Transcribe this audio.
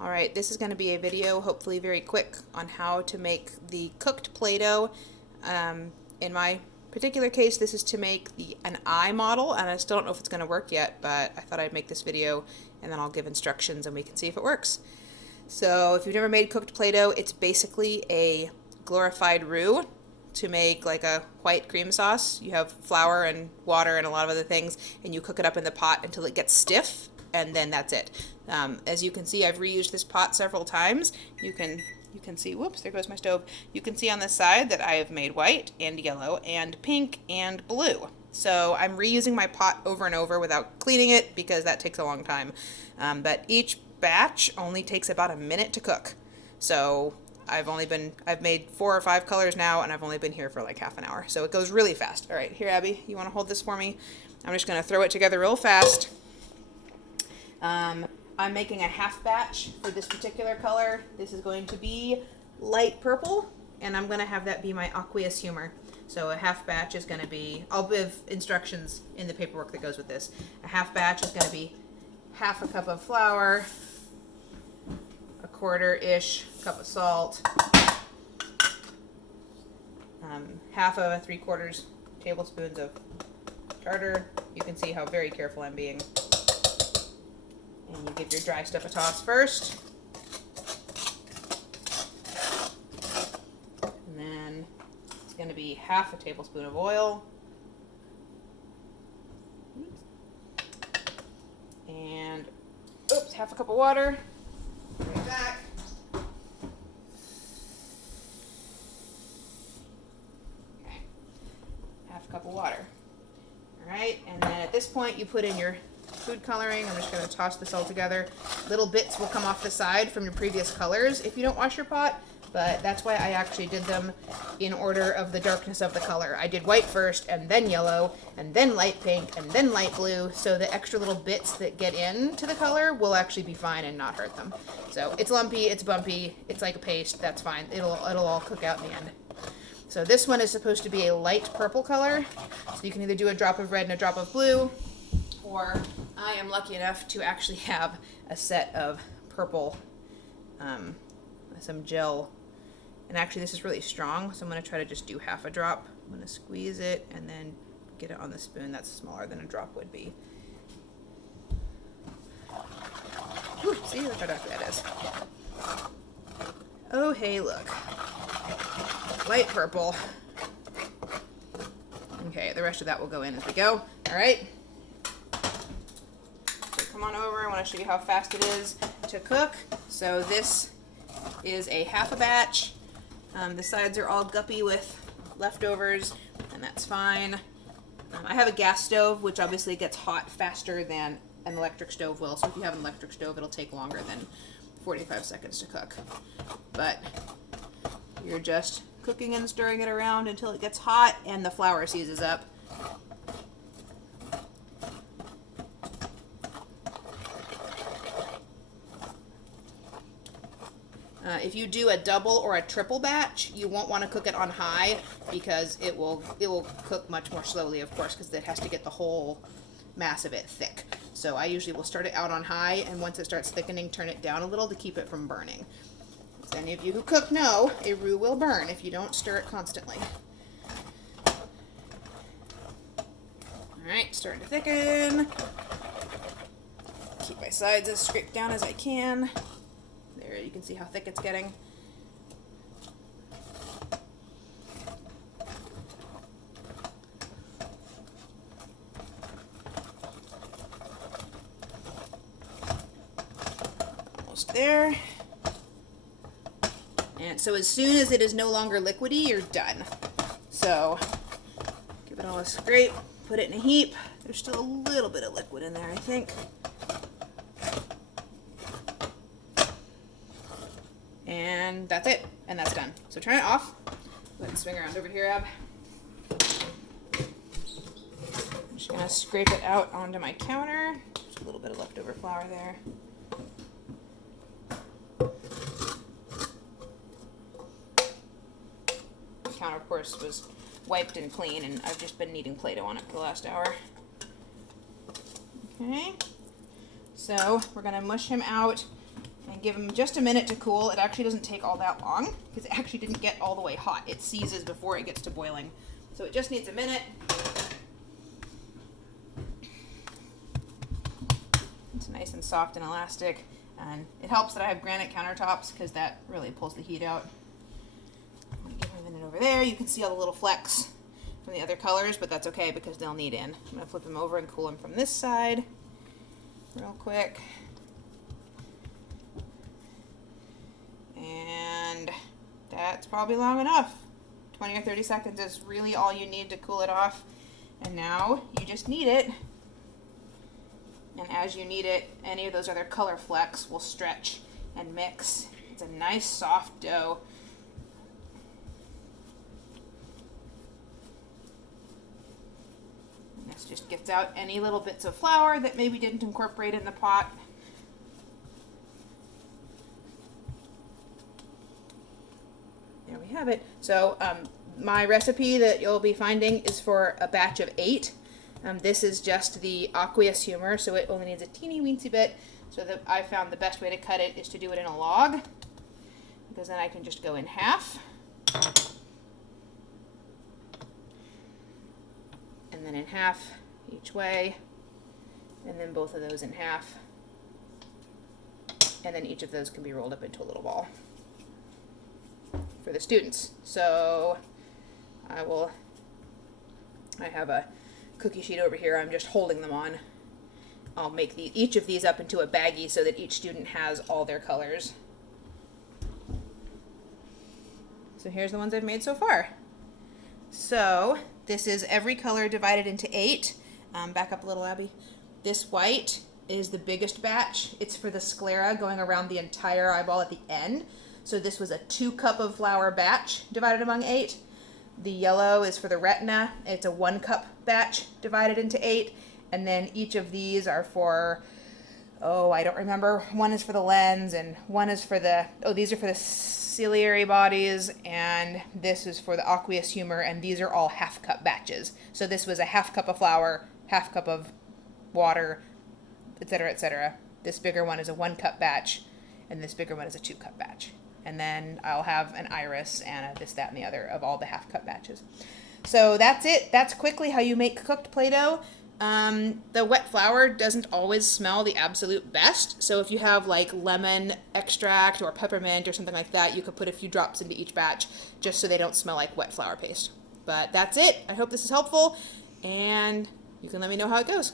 Alright, this is going to be a video, hopefully very quick, on how to make the cooked Play-Doh. In my particular case, this is to make an eye model, and I still don't know if it's going to work yet, but I thought I'd make this video, and then I'll give instructions and we can see if it works. So, if you've never made cooked Play-Doh, it's basically a glorified roux to make like a white cream sauce. You have flour and water and a lot of other things, and you cook it up in the pot until it gets stiff, and then that's it. As you can see, I've reused this pot several times. You can see, whoops, there goes my stove. You can see on the side that I have made white and yellow and pink and blue. So I'm reusing my pot over and over without cleaning it because that takes a long time. But each batch only takes about a minute to cook. So I've made 4 or 5 colors now, and I've only been here for like half an hour. So it goes really fast. All right, here, Abby, you want to hold this for me? I'm just going to throw it together real fast. I'm making a half batch for this particular color. This is going to be light purple, and I'm going to have that be my aqueous humor. So a half batch is going to be, I'll give instructions in the paperwork that goes with this. A half batch is going to be half a cup of flour, a quarter-ish cup of salt, half of a 3/4 tablespoons of tartar. You can see how very careful I'm being. And you give your dry stuff a toss first. And then it's going to be half a tablespoon of oil. And, oops, half a cup of water. Bring it back. Okay. Half a cup of water. Alright, and then at this point you put in your food coloring. I'm just going to toss this all together. Little bits will come off the side from your previous colors if you don't wash your pot, but that's why I actually did them in order of the darkness of the color. I did white first, and then yellow, and then light pink, and then light blue, so the extra little bits that get into the color will actually be fine and not hurt them. So it's lumpy, it's bumpy, it's like a paste, that's fine. It'll all cook out in the end. So this one is supposed to be a light purple color, so you can either do a drop of red and a drop of blue, or I am lucky enough to actually have a set of purple, some gel. And actually this is really strong, so I'm going to try to just do half a drop. I'm going to squeeze it and then get it on the spoon. That's smaller than a drop would be. Whew, see, look how dark that is. Oh, hey, look. Light purple. Okay, the rest of that will go in as we go. All right. Come on over, I want to show you how fast it is to cook. So this is a half a batch. The sides are all guppy with leftovers, and that's fine. I have a gas stove, which obviously gets hot faster than an electric stove will. So if you have an electric stove, it'll take longer than 45 seconds to cook. But you're just cooking and stirring it around until it gets hot and the flour seizes up. If you do a double or a triple batch, you won't want to cook it on high because it will cook much more slowly, of course, because it has to get the whole mass of it thick. So I usually will start it out on high, and once it starts thickening, turn it down a little to keep it from burning. As any of you who cook know, a roux will burn if you don't stir it constantly. Alright, starting to thicken. Keep my sides as scraped down as I can. There, you can see how thick it's getting. Almost there. And so as soon as it is no longer liquidy, you're done. So give it all a scrape, put it in a heap. There's still a little bit of liquid in there, I think. And that's it, and that's done. So turn it off. Go ahead and swing around over here, Ab. I'm just gonna scrape it out onto my counter. Just a little bit of leftover flour there. The counter, of course, was wiped and clean, and I've just been kneading Play-Doh on it for the last hour. Okay, so we're gonna mush him out And give them just a minute to cool. It actually doesn't take all that long because it actually didn't get all the way hot. It seizes before it gets to boiling. So it just needs a minute. It's nice and soft and elastic. And it helps that I have granite countertops because that really pulls the heat out. I'm going to give them a minute over there. You can see all the little flecks from the other colors, but that's okay because they'll knead in. I'm going to flip them over and cool them from this side real quick. And that's probably long enough. 20 or 30 seconds is really all you need to cool it off. And now you just knead it. And as you knead it, any of those other color flecks will stretch and mix. It's a nice soft dough. And this just gets out any little bits of flour that maybe didn't incorporate in the pot. There we have it. So my recipe that you'll be finding is for a batch of 8. This is just the aqueous humor, so it only needs a teeny weensy bit. So that I found the best way to cut it is to do it in a log, because then I can just go in half. And then in half each way, and then both of those in half. And then each of those can be rolled up into a little ball for the students. So I have a cookie sheet over here. I'm just holding them on. I'll make each of these up into a baggie so that each student has all their colors. So here's the ones I've made so far. So this is every color divided into 8. Back up a little, Abby. This white is the biggest batch. It's for the sclera going around the entire eyeball at the end. So this was a 2 cup of flour batch divided among 8. The yellow is for the retina. It's a 1 cup batch divided into 8. And then each of these are for, I don't remember. One is for the lens, and one is for these are for the ciliary bodies, and this is for the aqueous humor, and these are all 1/2 cup batches. So this was a 1/2 cup of flour, 1/2 cup of water, etc., etc. This bigger one is a 1 cup batch, and this bigger one is a 2 cup batch. And then I'll have an iris and a this, that, and the other of all the 1/2 cup batches. So that's it. That's quickly how you make cooked Play-Doh. The wet flour doesn't always smell the absolute best. So if you have like lemon extract or peppermint or something like that, you could put a few drops into each batch just so they don't smell like wet flour paste. But that's it. I hope this is helpful, and you can let me know how it goes.